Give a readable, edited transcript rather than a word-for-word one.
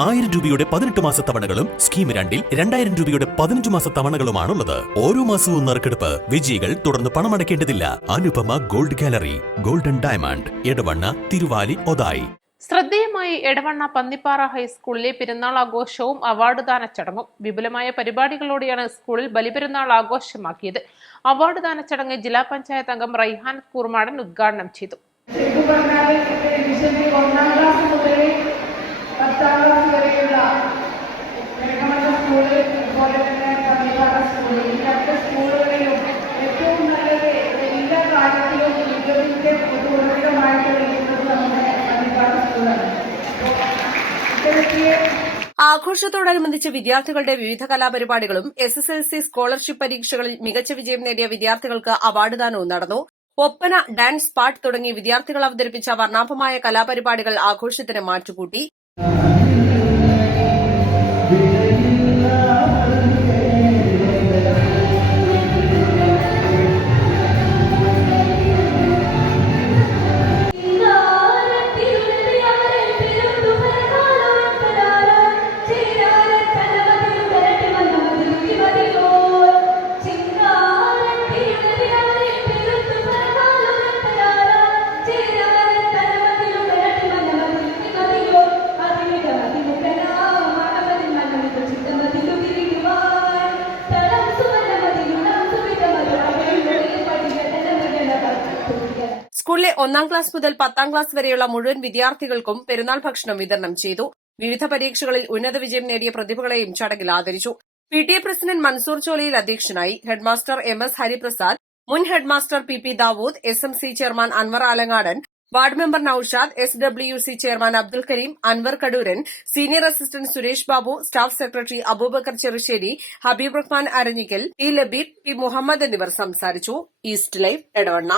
1000 രൂപയുടെ 18 മാസ തവണകളും സ്കീം 2-ൽ 2000 രൂപയുടെ 15 മാസ തവണകളുമാണുള്ളത്. ഓരോ മാസവും നറുക്കെടുപ്പ്. വിജയികൾ തുടർന്ന് പണമടയ്ക്കേണ്ടതില്ല. Anupama gold gallery, golden diamond, Edavanna, Thiruvali, Othayi. ശ്രദ്ധേയമായി എടവണ്ണ പന്നിപ്പാറ ഹൈസ്കൂളിലെ പെരുന്നാൾ ആഘോഷവും അവാർഡ് ദാന ചടങ്ങും വിപുലമായ പരിപാടികളോടെയാണ് സ്കൂളിൽ ബലിപെരുന്നാൾ ആഘോഷമാക്കിയത്. അവാർഡ് ദാന ചടങ്ങ് ജില്ലാ പഞ്ചായത്ത് അംഗം റൈഹാൻ കൂർമാടൻ ഉദ്ഘാടനം ചെയ്തു. ആഘോഷത്തോടനുബന്ധിച്ച് വിദ്യാർത്ഥികളുടെ വിവിധ കലാപരിപാടികളും SSLC സ്കോളർഷിപ്പ് പരീക്ഷകളിൽ മികച്ച വിജയം നേടിയ വിദ്യാർത്ഥികൾക്ക് അവാർഡ് ദാനവും നടന്നു. ഒപ്പന, ഡാൻസ്, പാട്ട് തുടങ്ങി വിദ്യാർത്ഥികൾ അവതരിപ്പിച്ച വർണ്ണാഭമായ കലാപരിപാടികൾ ആഘോഷത്തിന് മാറ്റുകൂട്ടി. സ്കൂളിലെ 1ാം ക്ലാസ് മുതൽ 10ാം ക്ലാസ് വരെയുള്ള മുഴുവൻ വിദ്യാർത്ഥികൾക്കും പെരുന്നാൾ ഭക്ഷണം വിതരണം ചെയ്തു. വിവിധ പരീക്ഷകളിൽ ഉന്നത വിജയം നേടിയ പ്രതിഭകളെയും ചടങ്ങിൽ ആദരിച്ചു. PTA പ്രസിഡന്റ് മൻസൂർ ചോലയിൽ അധ്യക്ഷനായി. ഹെഡ്മാസ്റ്റർ MS ഹരിപ്രസാദ്, മുൻ headmaster PP Dawood, SMC chairman Anwar Alangadan, ward member Noushad, SWC chairman Abdul Kareem, Anwar Kadooran, senior assistant Suresh Babu, staff secretary Aboobacker Cherussery, Habeeb Rahman Aranhikkal, T Labeeb, P Muhammad എന്നിവർ സംസാരിച്ചു. East live, Edavanna.